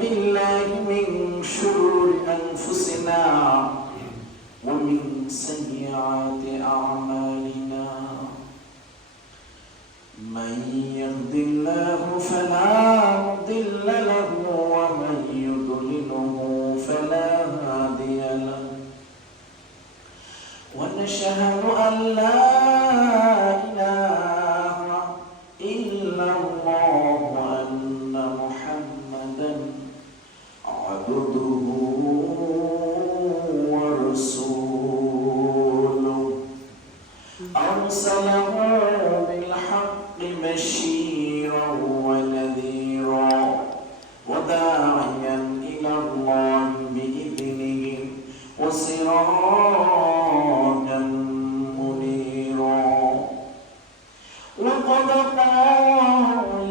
بالله من شرور أنفسنا ومن سيئات أعمالنا من يهد الله فلا مضل له ومن يضلله فلا هادي له ونشهد أن لا إله إلا الله وأن محمدا عبده ورسوله أرسله بالحق بشيرا ونذيرا وداعيا إلى الله بإذنه وسراجا منيرا وقد قال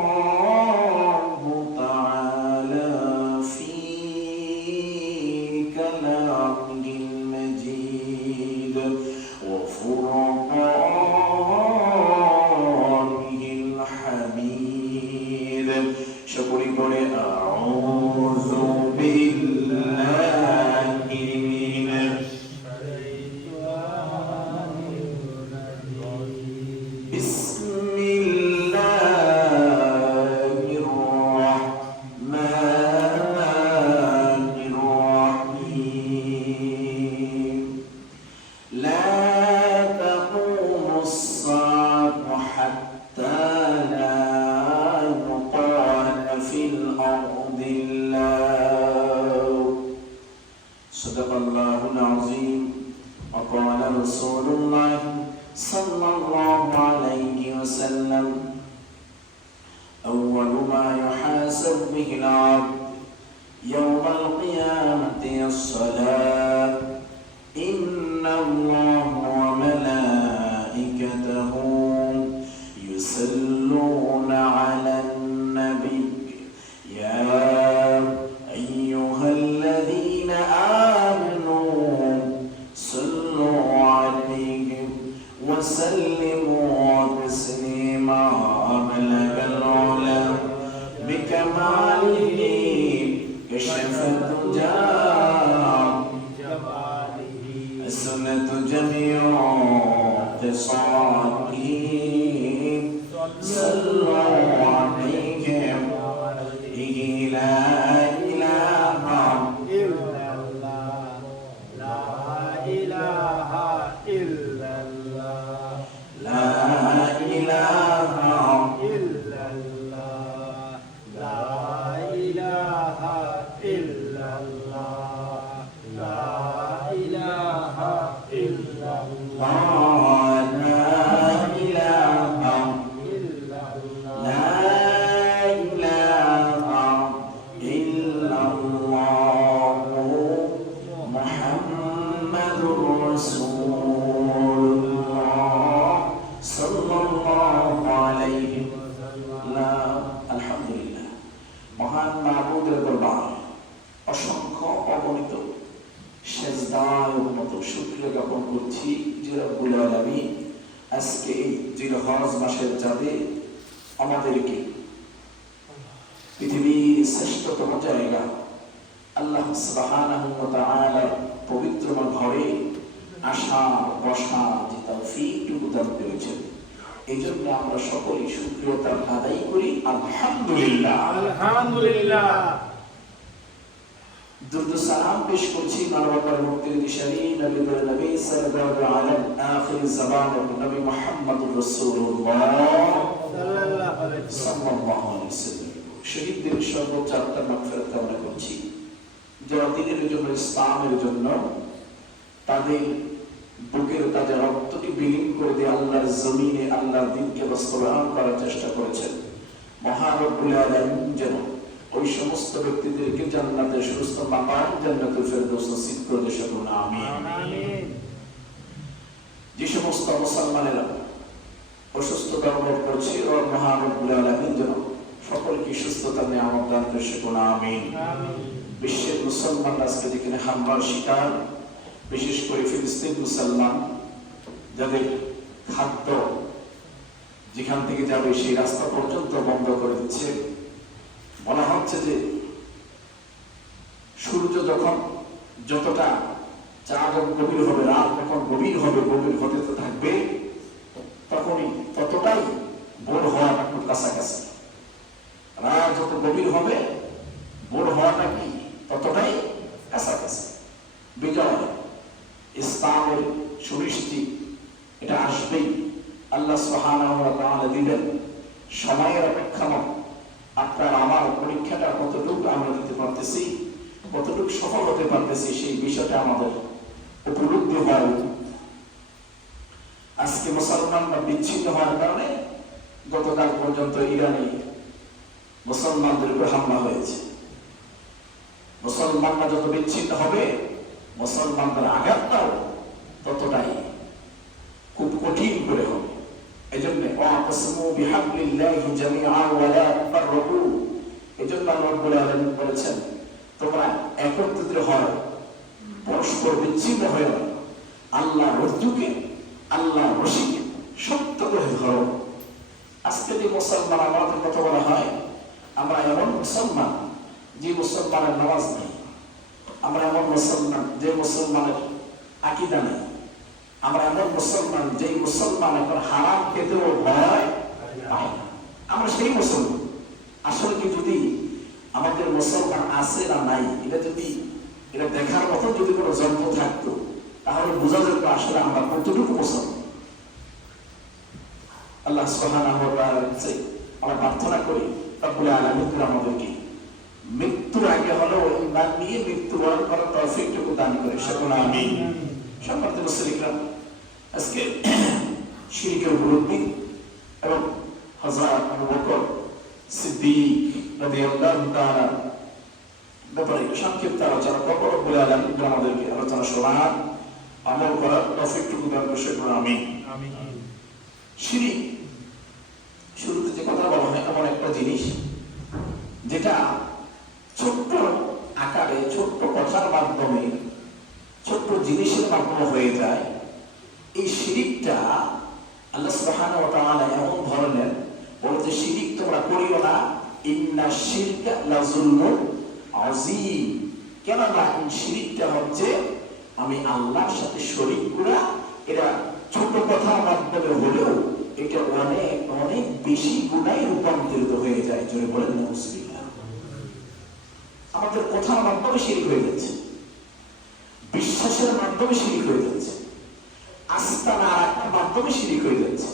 الله تعالى في كلامه المجيد وفرقانه الحميد شكري قولي أعوذ بالله من بسم الله الرحمن الرحيم لا تقوم الساعة حتى لا يقال في الأرض الله صدق الله العظيم وقال رسول الله صلى الله عليه وسلم أول ما يحاسب به العبد يوم القيامة الصلاة إن الله وملائكته يصلون على النبي يا أيها الذين آمنوا صلوا عليه وسلموا تسليما بلغ العلا بكماله كشف الدجى السنة جميع اتصاله صلوا عليه لا إله إلا الله لا إله إلا الله لا إله إلا الله لا إله إلا الله لا إله إلا الله لا إله إلا الله لا إله إلا الله محمد رسول الله صلى الله عليه وسلم الحمد لله মহান মাবুদের দরবারে অসংখ্য অগণিত সেজদায় উন্নত শুকরিয়া জ্ঞাপন করছি যে রব্বুল আলামিন আজকে এই জিলহজ মাসের চাঁদে আমাদেরকে পৃথিবীর শ্রেষ্ঠতম জায়গা আল্লাহ সুবহানাহু ওয়া তাআলা পবিত্র ঘরে আসা বসা যে তৌফিকটুকু দান করেছেন এই জন্য আমরা সকলেই শুকরিয়া আদায় করি আলহামদুলিল্লাহ আলহামদুলিল্লাহ দুরূদ সালাম পেশ করছি মানবতার মুক্তির দিশারি নবীদের নবী সরদার আলম আখির জামান নবী মুহাম্মদুর রাসূলুল্লাহ সাল্লাল্লাহু আলাইহি ওয়াসাল্লাম শহীদদের সর্বোচ্চ আত্মার মাগফিরাত কামনা করছি যারা দ্বীনের জন্য ইসলামের জন্য তাদের বুকের তাজা রক্তকে বিলীন করে দিয়ে আল্লাহর জমিনে আল্লাহর দ্বীনকে বাস্তবায়ন করার চেষ্টা করেছেন মহান রব্বুল আলামিন যেন ওই সমস্ত ব্যক্তিদেরকে জান্নাতের সুস্থ মাকাম জান্নাতুল ফেরদৌস নসিব করে দেন সকল আমিন আমিন যে সমস্ত মুসলমানেরা অসুস্থতা অনুভব করছে ও মহান রব্বুল আলামিন যেন সকলকে সুস্থতা নিয়ামত দান করে সকল আমিন আমিন বিশ্বের মুসলমানরা আজকে যেখানে হামলার শিকার বিশেষ করে ফিলিস্তিন মুসলমান যাদের খাদ্য যেখান থেকে যাবে সেই রাস্তা পর্যন্ত বন্ধ করে দিচ্ছে বলা হচ্ছে যে সূর্য যখন যতটা চাঁদ গভীর হবে, রাত যখন গভীর হবে, গভীর হতে থাকবে, তখনই ততটাই ভোর হওয়াটা খুব কাছাকাছি। রাত যত গভীর হবে, ভোর হওয়াটা কি ততটাই কাছাকাছি। বিজয়, ইসলামের সুনিশ্চিত, এটা আসবেই। আল্লাহ সুবহানাহু ওয়া তাআলা দিলেন সময়ের অপেক্ষা নয়। আপনার আমার পরীক্ষাটা কতটুকু আমরা দিতে পারতেছি, কতটুকু সফল হতে পারতেছি, সেই বিষয়টা আমাদের উপলব্ধি হওয়া উচিত। আজকে মুসলমানরা বিচ্ছিন্ন হওয়ার কারণে গতকাল পর্যন্ত ইরানে মুসলমানদের উপর হামলা হয়েছে। মুসলমানরা যত বিচ্ছিন্ন হবে, মুসলমানদের আঘাতটাও ততটাই খুব কঠিন করে হবে। এজন্য ওয়াতাসমু বিহাবলিল্লাহি জামিআন ওয়া লা তাফাররাকু, এজন্য আল্লাহ রাব্বুল আলামিন বলেছেন তোমরা একত্রিত হও, পরস্পর বিচ্ছিন্ন হয়ে না। আল্লাহ রজ্জুকে, আল্লাহ রশিকে শক্ত করে ধরো। আজকে যে মুসলমান আমাদের কথা বলা হয়, আমরা এমন মুসলমান যে মুসলমানের নামাজ নেই, আমরা এমন মুসলমান যে মুসলমানের আকীদা নেই, আমরা এমন মুসলমান যে মুসলমান এখন হারাম খেতেও ভয় পায় না, আমরা সেই মুসলমান। আসলে কি যদি আমাদের মুসলমান আছে না নাই, এটা দেখার মতো যদি কোনো যন্ত্র থাকতো, তাহলে বোঝা যেত আসলে আমরা কতটুকু মুসলমান। আল্লাহ সুবহানাহু ওয়া তাআলার কাছে আমরা প্রার্থনা করি রব্বুল আলামিন আমাদেরকে মৃত্যুর আগে হলেও ঈমান নিয়ে মৃত্যুবরণ করার তৌফিকটুকু দান করে, সকলে আমিন। সম্মানিত মুসলিমরা, আজকে শিরকের উপলব্ধি এবং হযরত আবু বকর সিদ্দিক রাদিয়াল্লাহু তাআলা ব্যাপারে সংক্ষিপ্ত আলোচনা করব। রব্বুল আলামিন আমাদেরকে আলোচনা শোনার, আমল করার তৌফিকটুকু দান করে, সকলে আমিন। শিরক, শুরুতে যে কথা বলা হয়, এমন একটা জিনিস যেটা ছোট্ট আকারে, ছোট্ট কথার মাধ্যমে, ছোট্ট জিনিসের মাধ্যমে হয়ে যায়। এই শিরকটা আল্লাহ সুবহানাহু ওয়া তাআলা এমন ধরনের বলতে, শিরক তোমরা করিও না, ইন্না শিরকা লাযুলমুন আযীম। কেন না, শিরকটা হচ্ছে আমি আল্লাহর সাথে শরীক করা। এটা ছোট কথার মাধ্যমে হলেও এটা অনেক অনেক বেশি গুনাহে রূপান্তরিত হয়ে যায়। জোরে বলেন নাউযুবিল্লাহ। আমাদের কথার মাধ্যমে শিরক হয়ে যাচ্ছে, বিশ্বাসের মাধ্যমে শিরক হয়ে যাচ্ছে, আস্থা না রাখার মাধ্যমে শিরক হয়ে যাচ্ছে,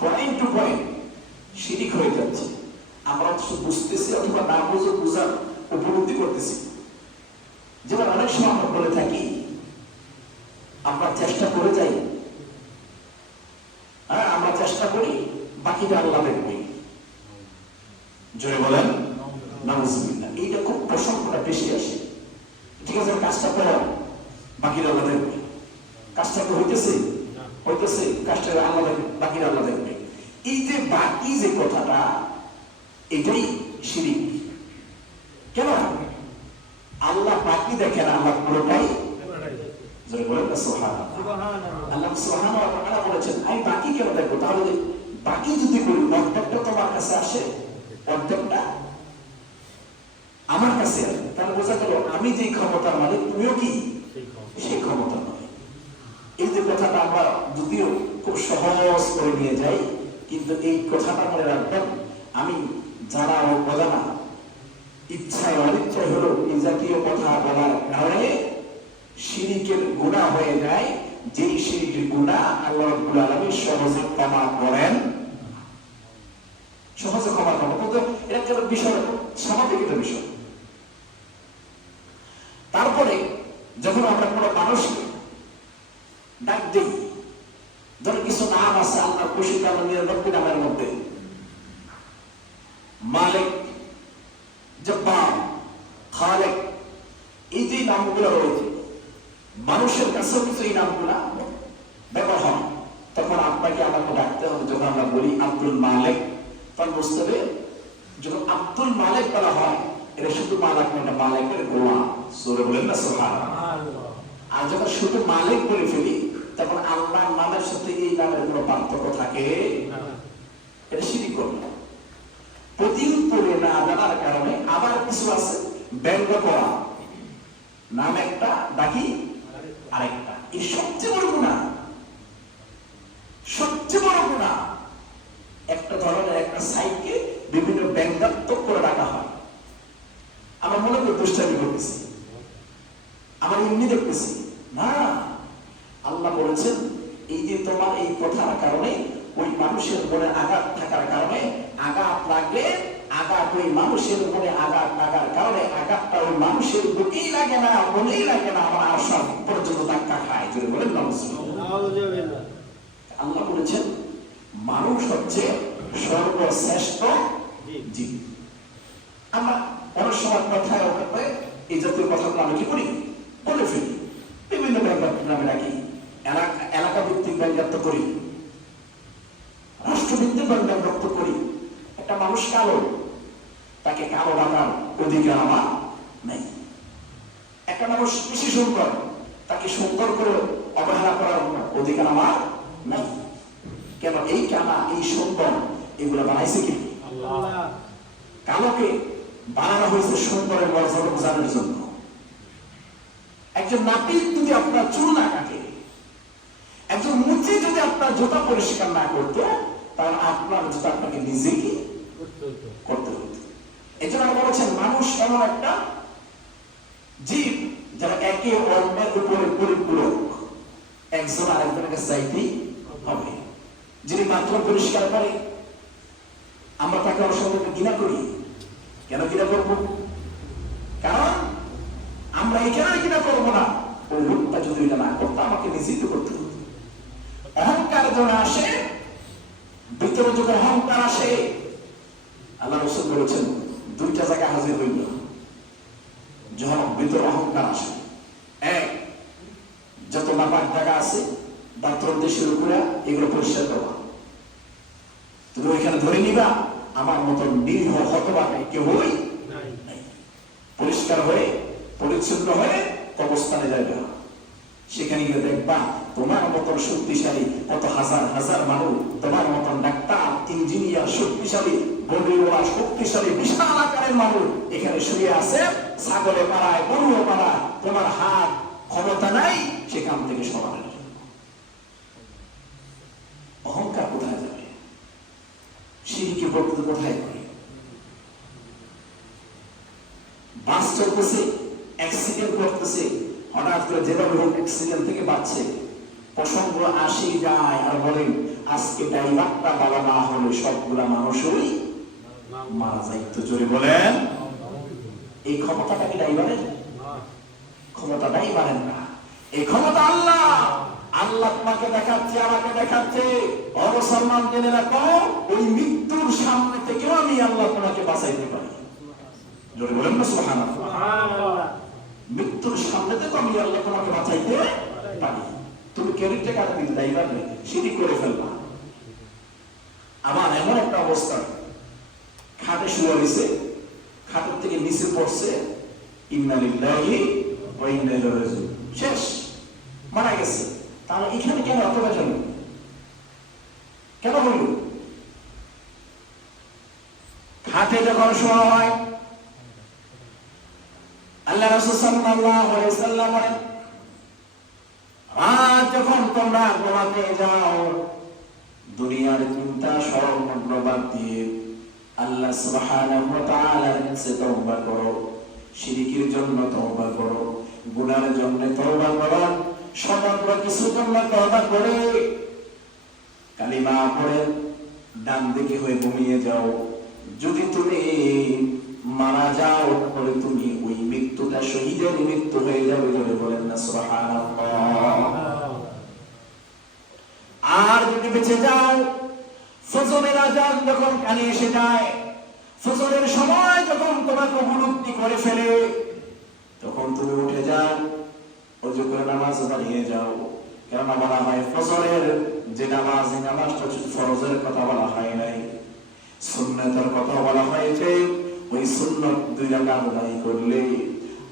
পয়েন্ট টু পয়েন্ট শিরক হয়ে যাচ্ছে। আমরা শুধু বুঝতেছি অথবা না বুঝে বুঝার উপলব্ধি করতেছি। যেমন অনেক সময় আমরা বলে থাকি, আমরা চেষ্টা করে যাই, আমরা চেষ্টা করি, বাকিটা আল্লাহ দেখবে। জোরে বলেন নাউযুবিল্লাহ। এইটা খুব প্রসঙ্গটা বেশি আসে। ঠিক আছে, কাজটা করো, বাকিটা আল্লাহ দেখবে। কাজটা তো হইতেছে, কাজটা আল্লাহ দেখবে, বাকিটা আল্লাহ দেখবে। এই যে বাকি যে কথাটা, এটাই শিরক। কেন? আল্লাহ বাকি দেখেন, আল্লাহ পুরোটাই। জোরে বলেন না সুবহানাল্লাহ। আল্লাহ সুবহানাহু ওয়া তাআলা বলেছেন আমি বাকি কেন দেখবো? তাহলে বাকি যদি করি, অর্ধেকটা তোমার কাছে আসে, অর্ধেকটা আমার কাছে আসে, তাহলে বোঝা গেল আমি যে ক্ষমতার মালিক, তুমিও কি সেই ক্ষমতার মালিক। এই যে কথাটা আমরা যদিও খুব সহজ করে নিয়ে যাই, কিন্তু এই কথাটা মনে রাখবেন, আমি জানা ও অজানা, ইচ্ছায় অনিচ্ছায় হলো এই জাতীয় কথা বলার কারণে শিরকের গুনাহ হয়ে যায়। যেই শিরকের গুনাহ আল্লাহ রাব্বুল আলামিন সহজে ক্ষমা করেন, সহজে ক্ষমা করেন। কিন্তু এটা একটা বিষয়, স্বাভাবিক একটা বিষয়। তারপরে যখন আমরা কোনো মানুষকে ডাক দিই, ধরো কিছু নাম আছে আল্লাহর খুশি, আল্লাহ 99 নামের মধ্যে মালিক, জব্বার, খালেক, এই যে নামগুলো রয়েছে, মানুষের কাছেও কিছু এই নামগুলা ব্যবহার হয়। তখন আপনাকে আমাকে ডাকতে হবে। যখন আমরা বলি আব্দুল মালিক, তখন বুঝতে হবে যখন আব্দুল মালিক বলা হয়, এটা শুধু মালিক না, মালিকের গোলাম। সূরা বলেন না সুবহানাল্লাহ। আর যখন শুধু মালিক বলে ফেলি, তখন আল্লাহর নামের সাথে এই নামের কোনো পার্থক্য থাকে? এটা শিরক করলাম। প্রতিনিয়ত বলে না জানার কারণে আবার কিছু আছে ব্যঙ্গ করা, নাম একটা ডাকি আরেকটা। এই সবচেয়ে বড় গুনাহ, সবচেয়ে বড় গুনাহ। একটা ধরনের একটা সাইডকে বিভিন্ন ব্যঙ্গাত্মক করে ডাকা হয়। আমার মনে করি দুষ্টামি করতেছি, আমার এমনি দেখতেছি না। আল্লাহ বলেছেন এই যে তোমার এই কথার কারণে ওই মানুষের মনে আঘাত থাকার কারণে আঘাত লাগলে, আঘাত ওই মানুষের মনে আঘাত লাগার কারণে আঘাতটা ওই মানুষের বুকেই লাগে না, মনেই লাগে না, আমার আশা পর্যন্ত ধাক্কা খায়। যদি বলেন নাউজুবিল্লাহ। আল্লাহ বলেছেন মানুষ হচ্ছে সর্বশ্রেষ্ঠ জীব। আমরা অনেক সময় কথায় কথায় এই জাতীয় কথাগুলো আমি কি করি, বলে ফেলি, বিভিন্ন ব্যঙ্গাত্মক নামে ডাকি, এলাকা ভিত্তিক ব্যঙ্গাত্মক করি, রাষ্ট্রভিত্তিক ব্যঙ্গাত্মক করি। একটা মানুষ কালো, তাকে কালো ডাকার অধিকার আমার নেই। একটা মানুষ বেশি সুন্দর, তাকে সুন্দর করে অবহেলা করার অধিকার আমার নেই। কেন? এই কানা, এই সুন্দর, এগুলো বানাইছে কি আল্লাহ। কালোকে বানানো হয়েছে সুন্দরের মর্যাদা বোঝানোর জন্য। একজন নাপিত যদি আপনার চুল না কাটে, একজন মুচি যদি আপনার জুতা পরিষ্কার না করতো, তাহলে আপনার জুতা আপনাকে নিজে কি করতে হতো। এই জন্য বলেছেন মানুষ এমন একটা জীব যারা একে অন্যের উপরে পরিপূরক, একজন আরেকজনের চাইতেই হবে। যিনি বাথরুম পরিষ্কার করে, আমরা তাকে অসম্ভব ঘৃণা করি। কেন ঘৃণা করবো? কারণ আমরা এখানে ঘৃণা করবো না, ওই লোকটা যদি এটা না করতো আমাকে নিজেই তো করতে হতো। অহংকার যখন আসে, ভিতরে যখন অহংকার আসে, আল্লাহ রাসূল বলেছেন দুইটা জায়গায় হাজির হইল যখন ভিতরে অহংকার আসে। এক, যত নাপাক জায়গা আছে বাথরুম দেশের উপরে এগুলো পরিষ্কার করবা, তুমি ওইখানে ধরে নিবা আমার মতন নিরীহ হতভাগা কেউই নাই। পরিষ্কার হয়ে পরিচ্ছন্ন হয়ে কবরস্থানে যাবে, সেখানে গিয়ে দেখবা তোমার মতন শক্তিশালী কত হাজার হাজার মানুষ, তোমার মতন ডাক্তার, ইঞ্জিনিয়ার, শক্তিশালী বডিওয়ালা, শক্তিশালী বিশাল আকারের মানুষ এখানে শুয়ে আছে, ছাগলে পাড়ায়, গরুও পাড়ায়। তোমার হাত ক্ষমতা নাই সেখান থেকে সরানোর জন্য। অহংকার কোথায় যাবে? শিরকে বক্তব্য কোথায় করে? বাস চলতেছে, অ্যাক্সিডেন্ট করতেছে, হঠাৎ করে যেভাবে হোক অ্যাক্সিডেন্ট থেকে বাঁচছে, প্রসঙ্গ আসি যায় আর বলেন আজকে ড্রাইভারটা ভালো না হলে সবগুলা মানুষই মারা যাইতো। জোরে বলেন। এই ক্ষমতাটা কি ড্রাইভারের? ক্ষমতা ড্রাইভারের না, এই ক্ষমতা আল্লাহ। আল্লাহ তোমাকে দেখাচ্ছে, আমাকে দেখাচ্ছে, অবসম্মান জেনে রাখো, ওই মৃত্যুর সামনে থেকেও আমি আল্লাহ তোমাকে বাঁচাইতে পারি। জোরে বলেন না সুবহানাল্লাহ। মৃত্যুর সামনে থেকে আমি আল্লাহ তোমাকে বাঁচাইতে পারি। তুমি ক্যারিটে কাটা দিন, ড্রাইভার নেই, সিঁড়ি করে ফেলবা। আমার এমন একটা অবস্থা, খাটে শুয়ে রয়েছে, খাটের থেকে নিচে পড়ছে, ইন্না লিল্লাহি ওয়া ইন্না ইলাইহি রাজিউন, শেষ, মারা গেছে। তাহলে এখানে কেন এত বেজন? কেন বলল? খাটে যখন শোয়া হয়, আল্লাহ রাসূল সাল্লাল্লাহু আলাইহি ওয়াসাল্লাম বলেন, রাত যখন তোমরা ঘুমাতে যাও, দুনিয়ার চিন্তা সর্বত্র বাদ দিয়ে আল্লাহ সুবহানাহু ওয়া তাআলার কাছে তওবা করো, শিরকের জন্য তওবা করো, গুনাহের জন্য তওবা করো, সমগ্র কিছুর জন্য তওবা করে কালিমা পড়ে ডান দিকে হয়ে ঘুমিয়ে যাও। যদি তুমি মারা যাও তাহলে তুমি ওই মৃত্যুটা শহীদের মৃত্যু হয়ে যাবে। বলে বলেন না সুবহানাল্লাহ। আর যদি বেঁচে যাও, ফজরের আযান যখন কানে এসে যায়, ফজরের সময় যখন তোমাকে উপলব্ধি করে ফেলে, তখন তুমি উঠে যাও, ওযু করে নামাজ পড়িয়ে যাও। কেন বলা হয় ফজরের যে নামাজ, এই নামাজটা শুধু ফরজের কথা বলা হয় নাই, সুন্নতের কথা বলা হয়েছে। ওই সুন্নত 2 রাকাত আদায় করলে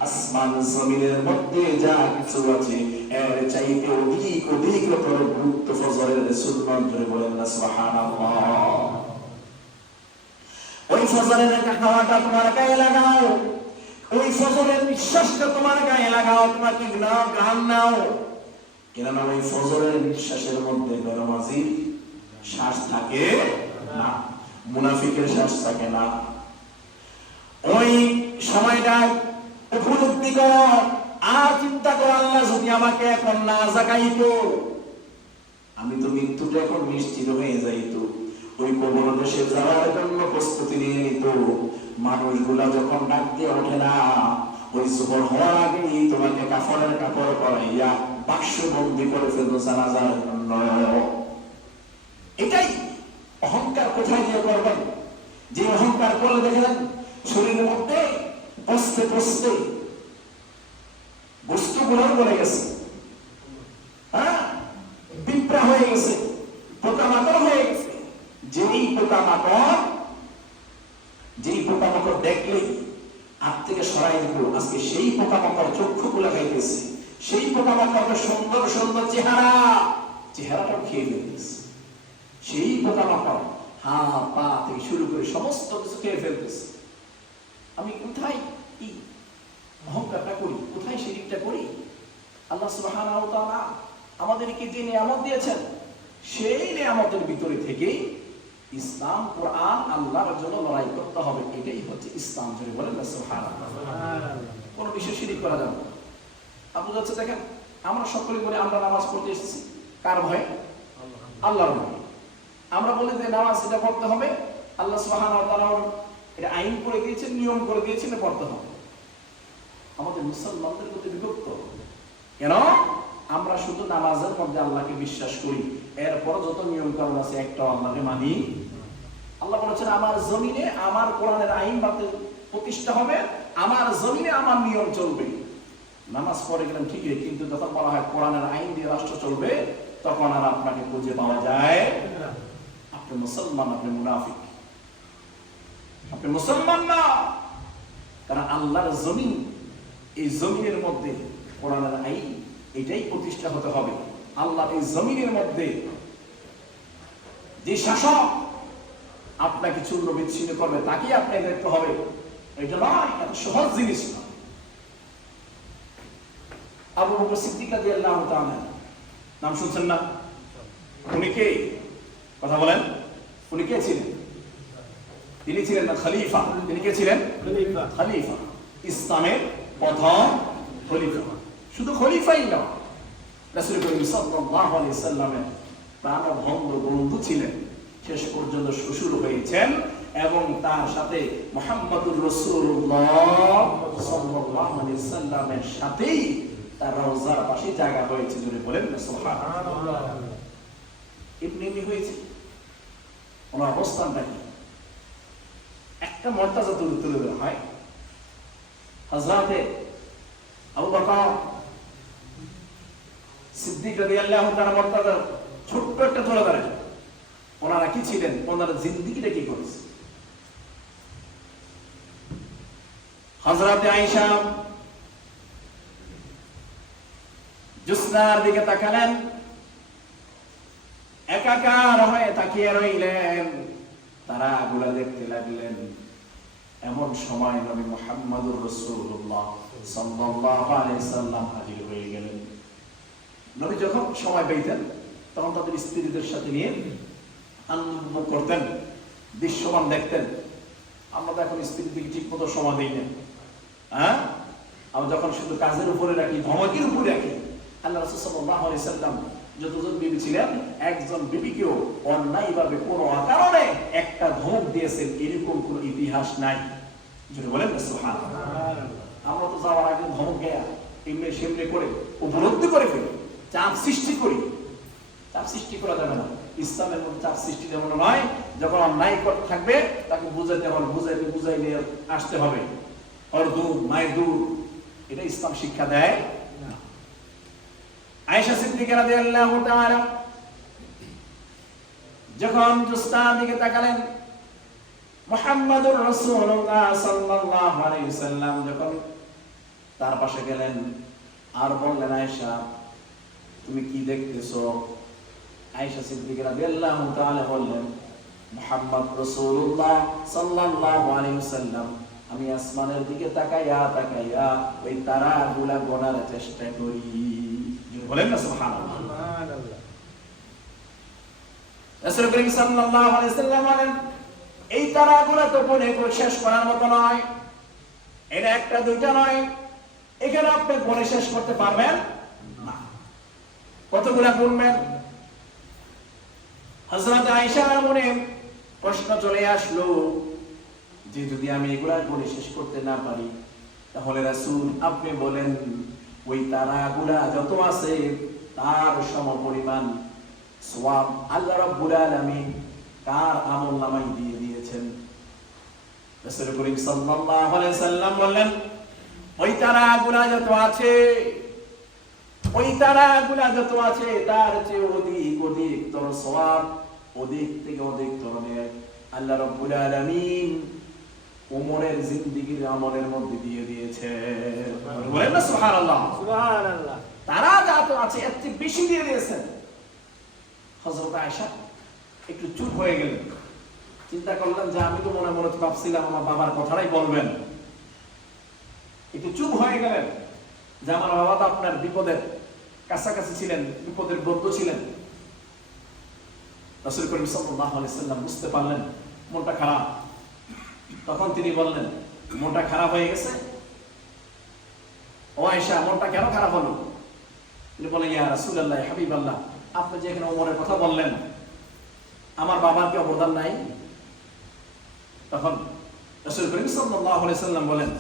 আসমান জমিনের মধ্যে যা কিছু আছে এর চাইতে অধিক অধিকতর গুরুত্ব ফজরের সুন্নত। জোরে বলেন না সুবহানাল্লাহ। ওই ফজরের হাওয়াটা তোমার গায়ে লাগাও, ওই ফজরের নিঃশ্বাসটা তোমার গায়ে লাগাও, তোমার কি ঘ্রাণ নাও। কেননা ওই ফজরের নিঃশ্বাসের মধ্যে বেনামাজির শ্বাস থাকে না, মুনাফিকের শ্বাস থাকে না। ওই সময়টা উপলব্ধি করো আর চিন্তা করো, আল্লাহ যদি আমাকে এখন না জাগাইতো, আমি তো মৃত্যুটা এখন নিশ্চিত হয়ে যাইতো। ওই কবর দেশে যাওয়ার জন্য প্রস্তুতি নিয়ে নিত। মানুষগুলা যখন ডাক দিয়ে ওঠে না, ওই জোহর হওয়ার আগেই তোমাকে কাফনের কাপড় পরাইয়া বাক্সবন্দি করে ফেলতো জানাজার জন্য। এটাই অহংকার কোথায় গিয়ে করবেন? যে অহংকার করলে দেখেন শরীরের মধ্যে পচতে পচতে বস্তুগুলো বলে গেছে, হ্যাঁ, পিঁপড়া হয়ে গেছে, পোকামাকড় হয়ে গেছে। যেই পোকামাকড় দেখলেই হাত থেকে সরাই দিল, আজকে সেই পোকামাকড় চক্ষু গুলা খাইতেছে, সেই পোকামাকড়ের সুন্দর সুন্দর চেহারাটাও খেয়ে ফেলতেছে। সেই পোকামাকড় হাত পা থেকে শুরু করে সমস্ত কিছু খেয়ে ফেলতেছে। আমি কোথায় কি অহংকারটা করি, কোথায় শিরকটা করি? আল্লাহ সুবহানাহু ওয়া তাআলা আমাদেরকে যে নিয়ামত দিয়েছেন, সেই নিয়ামতের ভিতরে থেকে ইসলাম, কোরআন, আল্লাহর জন্য লড়াই করতে হবে। এটাই হচ্ছে ইসলাম। যদি বলেন না সুবহানাল্লাহ, কোন বিষয় শিরক করা যাবে না। আপনি যাচ্ছে দেখেন, আমরা সকলে বলি আমরা নামাজ পড়তে এসেছি কার ভয়ে? আল্লাহর ভয়ে। আমরা বলি যে নামাজ এটা পড়তে হবে, আল্লাহ সুবহানাহু ওয়া তাআলা এটা আইন করে দিয়েছেন, নিয়ম করে দিয়েছেন, পড়তে হবে। আমাদের মুসলমানদের প্রতি বিভক্ত কেন? আমরা শুধু নামাজের মধ্যে আল্লাহকে বিশ্বাস করি, এরপর যত নিয়ম কানুন আছে একটা আল্লাহকে মানি। আল্লাহ বলেছেন আমার জমিনে আমার কোরআনের আইন প্রতিষ্ঠা হবে, আমার জমিনে আমার নিয়ম চলবে। নামাজ পড়ে গেলেন ঠিকই, কিন্তু যখন বলা হয় কোরআনের আইন দিয়ে রাষ্ট্র চলবে, তখন আর আপনাকে খুঁজে পাওয়া যায় আপনি মুসলমান, আপনি মুনাফিক, আপনি মুসলমান না। কারণ আল্লাহর জমিন, এই জমিনের মধ্যে কোরআনের আইন এটাই প্রতিষ্ঠা হতে হবে। আল্লাহ এই জমিনের মধ্যে যে শাসক আপনাকে চূর্ণ বিচ্ছিন্ন করবে, তাকে আপনি দেখতে হবে। এটা নয়, এত সহজ জিনিস না। আবু বকর সিদ্দিক রাদিয়াল্লাহু তাআলা নাম শুনছেন না? উনি কে? কথা বলেন, উনি কে ছিলেন? তিনি ছিলেন না খলিফা। তিনি কে ছিলেন? খলিফা, ইসলামের প্রথম খলিফা। শুধু খলিফাই না, রাসূল করিম সাল্লাল্লাহু আলাইহি সাল্লামের প্রাণবন্ধ বন্ধু ছিলেন। শেষ পর্যন্ত শ্বশুর হয়েছেন এবং তার সাথে মুহাম্মদুর রাসূলুল্লাহ সাল্লাল্লাহু আলাইহি সাল্লামের সাথেই তার রওজার পাশে জায়গা হয়েছে। জোরে বলেন সুবহানাল্লাহ। এমনি হয়েছে। ওনার অবস্থানটা কি? একটা মর্যাদা তুলে দেওয়া হয়। হযরতে আবু বকর সিদ্দিক রাদিয়াল্লাহু তাআলা মর্যাদা ছোট্ট একটা তুলে ধরেন। ওনারা কি ছিলেন? ওনারা জিন্দেগিটা কি করেছে? হযরতে আয়েশা জুসনার দিকে তাকালেন, একাকার হয়ে তাকিয়ে রইলেন, তারা গুলা দেখতে লাগলেন। এমন সময় নবী মুহাম্মদুর রাসূলুল্লাহ সাল্লাল্লাহু আলাইহি সাল্লাম হাজির হয়ে গেলেন। নবী যখন সময় পেতেন তখন তাদের স্ত্রীদের সাথে নিয়ে আনন্দ করতেন, দৃশ্যমান দেখতেন। আমরা তো এখন স্ত্রীর দিকে ঠিক মতো সময় দিই না, হ্যাঁ? আমরা যখন শুধু কাজের উপরে রাখি, ধমকের উপরে রাখি। আল্লাহ রাসূল সাল্লাল্লাহু আলাইহি সাল্লাম যতজন বিবি ছিলেন, একজন বিবিকেও অন্যায়ভাবে কোনো কারণে একটা ধমক দিয়েছেন এরকম কোনো ইতিহাস নাই। যদি বলেন না সুবহানাল্লাহ। আমরা তো যাওয়ার আগে ধমক দেয়া এমনি সেমনি করে উপলব্ধি করে ফেলি, চাপ সৃষ্টি করি। চাপ সৃষ্টি করা যাবে না। ইসলামের মধ্যে চাপ সৃষ্টি যেমন নয়, যখন অন্যায় করতে থাকবে তাকে বুঝাইতে হবে, বুঝাইলে আসতে হবে। ওর দূর মায়ের দূর, এটা ইসলাম শিক্ষা দেয় না। আয়েশা সিদ্দিকা রাদিয়াল্লাহু তাআলা যখন জুসতার দিকে তাকালেন, মুহাম্মদুর রাসূলুল্লাহ সাল্লাল্লাহু আলাইহি সাল্লাম যখন তার পাশে গেলেন আর বললেন, আয়েশা তুমি কি দেখতেছো? আয়েশা সিদ্দিকা রাদিয়াল্লাহু তাআলা বললেন, মুহাম্মদ রাসূলুল্লাহ সাল্লাল্লাহু আলাইহি ওয়াসাল্লাম আমি আসমানের দিকে তাকাইয়া তাকাইয়া ওই তারাগুলা গোনার চেষ্টা করি। বলেন না সুবহানাল্লাহ। সুবহানাল্লাহ। রাসূল করিম সাল্লাল্লাহু আলাইহি ওয়াসাল্লাম বলেন এই তারাগুলা তো গুনে শেষ করার মতো নয়, এটা একটা দুইটা নয়, এখানে আপনি গুনে শেষ করতে পারবেন না। কতগুলা গুনবেন? হযরত আয়েশার মনে প্রশ্ন চলে আসলো যে যদি আমি এগুলা গুনে শেষ করতে না পারি তাহলে রাসূল আপনি বলেন ওই তারাগুলা যত আছে তার সমপরিমাণ সওয়াব আল্লাহ রাব্বুল আলামিন কার আমলনামায় দিয়ে দিয়েছেন। রাসূল করিম সাল্লাল্লাহু আলাইহি সাল্লাম বললেন ওই তারাগুলা যত আছে, ওই তারাগুলা যত আছে তার চেয়ে অধিক অধিকতর সওয়াব, অধিক থেকে অধিকতর নেয় আল্লাহ রাব্বুল আলামিন ওমরের জিন্দেগীর আমলের মধ্যে দিয়ে দিয়েছে। বলেন না সুবহানাল্লাহ। সুবহানাল্লাহ। তারা যত আছে এর চেয়ে বেশি দিয়ে দিয়েছেন। হযরত আয়েশা একটু চুপ হয়ে গেলেন, চিন্তা করলেন যে আমি তো মনে মনে ভাবছিলাম আমার বাবার কথাটাই বলবেন। একটু চুপ হয়ে গেলেন যে আমার বাবা তো আপনার বিপদের কাছাকাছি ছিলেন, বিপদের বন্ধু ছিলেন। রাসূল করিম সাল্লাল্লাহু আলাইহি সাল্লাম বুঝতে পারলেন মনটা খারাপ। তখন তিনি বললেন মনটা খারাপ হয়ে গেছে? ও আয়েশা মনটা কেন খারাপ হলো? তিনি বলেন ইয়া রাসূলুল্লাহ হাবিবাল্লাহ আপনি যে এখানে ওমরের কথা বললেন আমার বাবার কি অবদান নাই? তখন রাসূল করিম সাল্লাল্লাহু আলাইহি সাল্লাম বলেন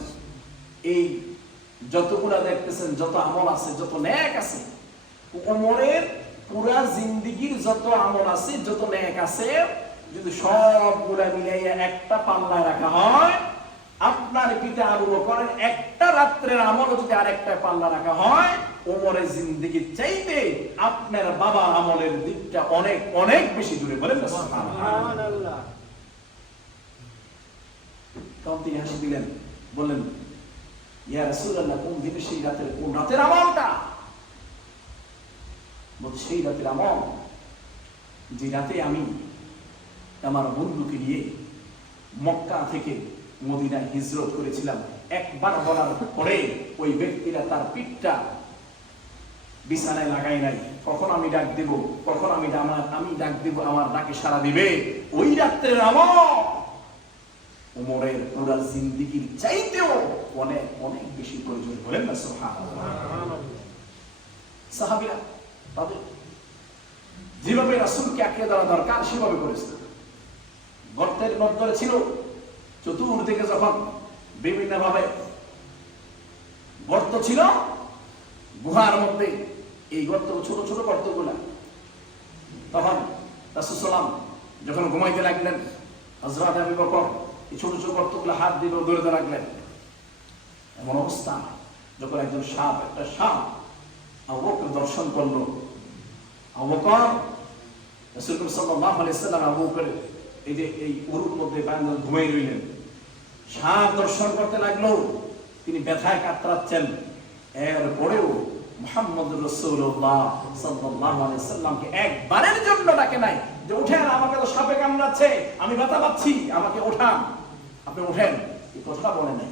এই যতগুলা দেখতেছেন যত আমল আছে যত নেক আছে ওমরের পুরা জিন্দেগীর যত আমল আছে যত নেক আছে যদি সবগুলা মিলাইয়া একটা পাল্লায় রাখা হয় আপনার পিতা আবু বকরের একটা রাত্রের আমল যদি আরেকটা পাল্লা রাখা হয় ওমরের জিন্দেগীর চাইতে আপনার বাবার আমলের দিকটা অনেক অনেক বেশি দূরে। বলেন না সুবহানাল্লাহ। তখন তিনি হাসি দিলেন, বললেন ইয়া রাসূলুল্লাহ কোন দিনে সেই রাতের কোন রাতের আমলটা? বলতে সেই রাতের আমল যে রাতে আমি আমার বন্ধুকে নিয়ে মক্কা থেকে মদিনায় হিজরত করেছিলাম। একবার বলার পরে ওই ব্যক্তিরা তার পিঠটা বিছানায় লাগাই নাই। কখন আমি ডাক দেব, কখন আমি ডাক দেব, আমার ডাকে সাড়া দিবে। ওই রাত্রের আমল ওমরের পুরা জিন্দেগীর চাইতেও অনেক অনেক বেশি প্রয়োজন। বলেন না সুবহানাল্লাহ। সাহাবীরা তাদের যেভাবে রাসূলকে আঁকড়ে ধরা দরকার সেভাবে করেছে। গর্তের মধ্যে ছিল, চতুর্দিকে যখন বিভিন্ন ভাবে গর্ত ছিল গুহার মধ্যে, এই গর্ত ছোট ছোট গর্তগুলা, তখন রাসূল সাল্লাল্লাহু আলাইহি ওয়াসাল্লাম যখন ঘুমাইতে লাগলেন হযরত আবু বকর এই ছোট ছোট গর্তগুলো হাত দিয়ে ধরে রাখলেন। এমন অবস্থা যখন একজন সাপ, একটা সাপ আবু বকর দর্শন করলো। আবু বকর রাসূল সাল্লাল্লাহু আলাইহি ওয়াসাল্লাম আবু বকর এই যে এই উরুর মধ্যে বাঁধা ঘুমাই রইলেন। সাপ দর্শন করতে লাগলো, তিনি ব্যথায় কাতরাচ্ছেন। এরপরেও মুহাম্মদ রাসূলুল্লাহ সাল্লাল্লাহু আলাইহি ওয়াসাল্লামকে একবারের জন্য ডাকে নাই যে উঠেন, আমাকে তো সাপে কামড়াচ্ছে, আমি ব্যথা পাচ্ছি, আমাকে ওঠান, আপনি ওঠেন, এই কথাটা বলে নাই।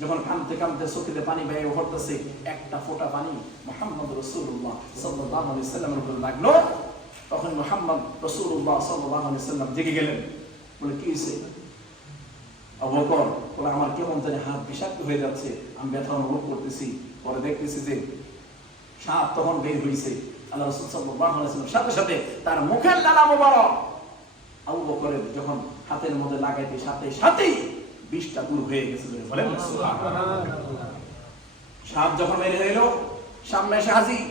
যখন কাঁদতে কাঁদতে চোখেতে পানি বেয়ে পড়তেছে, একটা ফোঁটা পানি মুহাম্মদ রাসূলুল্লাহ সাল্লাল্লাহু আলাইহি ওয়াসাল্লামের উপর লাগলো। তখন মুহাম্মদ রাসূলুল্লাহ সাল্লাল্লাহু আলাইহি ওয়াসাল্লাম জেগে গেলেন। বলে কি হয়েছে? আবু বকর বলে আমার কেমন জানি হাত বিষাক্ত হয়ে যাচ্ছে, আমি ব্যথা অনুভব করতেছি। পরে দেখতেছি যে সাপ তখন বের হয়েছে। আল্লাহ রাসূল সাল্লাল্লাহু আলাইহি ওয়াসাল্লাম সাথে সাথে তার মুখের লালা মোবারক আবু বকরের যখন হাতের মধ্যে লাগাইতে সাথে সাথেই বিষটা দূর হয়ে গেছে। বলেন না সুবহানাল্লাহ। সাপ যখন বের হয়ে এলো, সামনে এসে হাজির।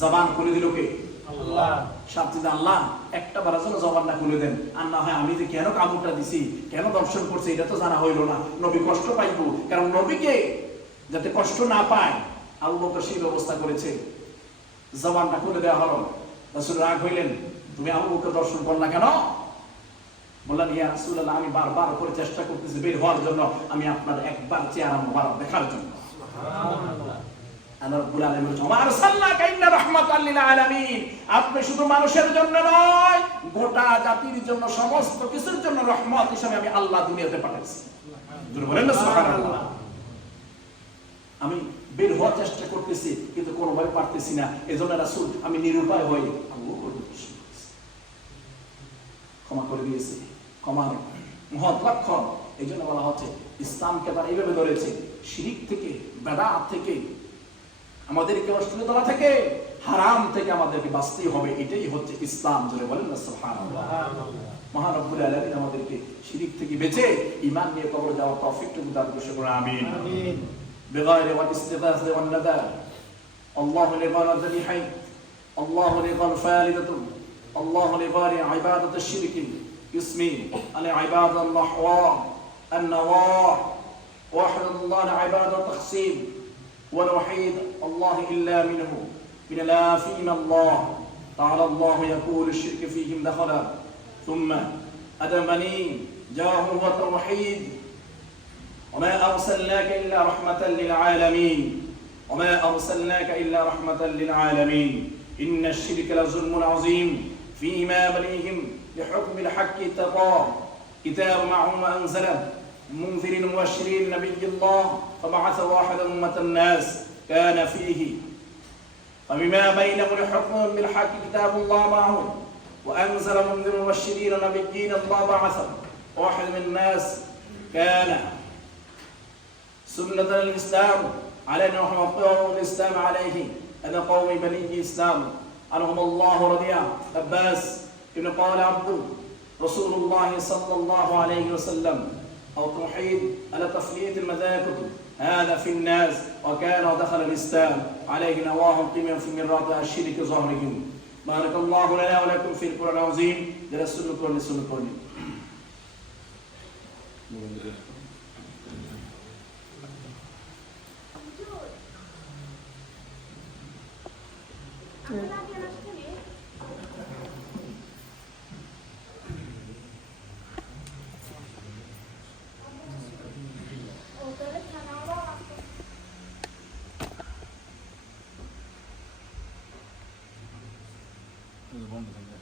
জবান খুলে দিল কে? আল্লাহ। সাপ যদি আল্লাহ একটা বারের জন্য জবানটা খুলে দেন, আর না হয় আমি যে কেন কামড়টা দিছি, কেন দর্শন করছি, এটা তো জানা হইল না। নবী কষ্ট পাইব, কারণ নবীকে যাতে কষ্ট না পায় আবু বকর সেই ব্যবস্থা করেছে। জবানটা খুলে দেওয়া হলো। রাসূল রাগ হইলেন, তুমি আবু বকর দর্শন করো না কেন? বললেন ইয়া রাসূলুল্লাহ আমি বারবার করে চেষ্টা করতেছি বের হওয়ার জন্য, আমি আপনার একবার চেহারা মোবারক দেখার জন্য। সুবহানাল্লাহ। আল্লাহ রাব্বুল আলামিন বলেন ওয়া আরসালনাকা ইন্না রাহমাতাল লিল আলামিন, আপনি শুধু মানুষের জন্য নয় গোটা জাতির জন্য, সমস্ত কিছুর জন্য রহমত হিসেবে আমি আল্লাহ দুনিয়াতে পাঠাইছি। বলেন না সুবহানাল্লাহ। আমি বের হওয়ার চেষ্টা করতেছি কিন্তু কোনোভাবে পারতেছি না, এজন্য রাসূল আমি নিরুপায় হই আল্লাহ ক্ষমা করে দিয়েছে। ক্ষমার মহৎ লক্ষণ। এই জন্য বলা হচ্ছে ইসলামকে তারা এইভাবে ধরেছে, শিরিক থেকে, বেদাত থেকে, আমাদেরকে অশ্লীল ধরা থেকে, হারাম থেকে আমাদেরকে বাঁচতেই হবে। এটাই হচ্ছে ইসলাম। জোরে বলেন না সুবহানাল্লাহ। মহান রব্বুল আলামিন আমাদেরকে শিরিক থেকে বেঁচে ঈমান নিয়ে কবরে যাওয়ার তৌফিক দান করুন। আমিন আমিন। بغير والاستغاث والندى الله لغار الذبيحين الله لغار فالدة الله لغار عبادة الشرك اسمي على عبادة النحواء النواح واحد الله عبادة تقسيم والوحيد الله إلا منه من الآفين الله تعالى الله يقول الشرك فيهم دخلا ثم أدمني جاه وتوحيد وما أرسلناك إلا رحمة للعالمين وما أرسلناك إلا رحمة للعالمين إن الشرك لظلم عظيم فيما بنيهم لحكم الحق اتقى كتاب معهم أنزله منذر مبشرين نبي الله فبعث واحدا أمة الناس كان فيه فبما بينهم لحكم بالحق كتاب الله معهم وأنزل منذر مبشرين نبيين الله بعث واحد من الناس كان سنة الإسلام علينا وحفظه الإسلام عليه أنا قوم بني إسلام عنهم الله رضيع عباس ابن قال عبد رسول الله صلى الله عليه وسلم أو توحيد على تفلية المذاكر هذا في الناس وكان ودخل الإسلام عليه نواهم قيما في مرات الشرك ظهرهم. بارك الله لنا ولكم في القرآن العظيم درس السنة والسنة বন্ধ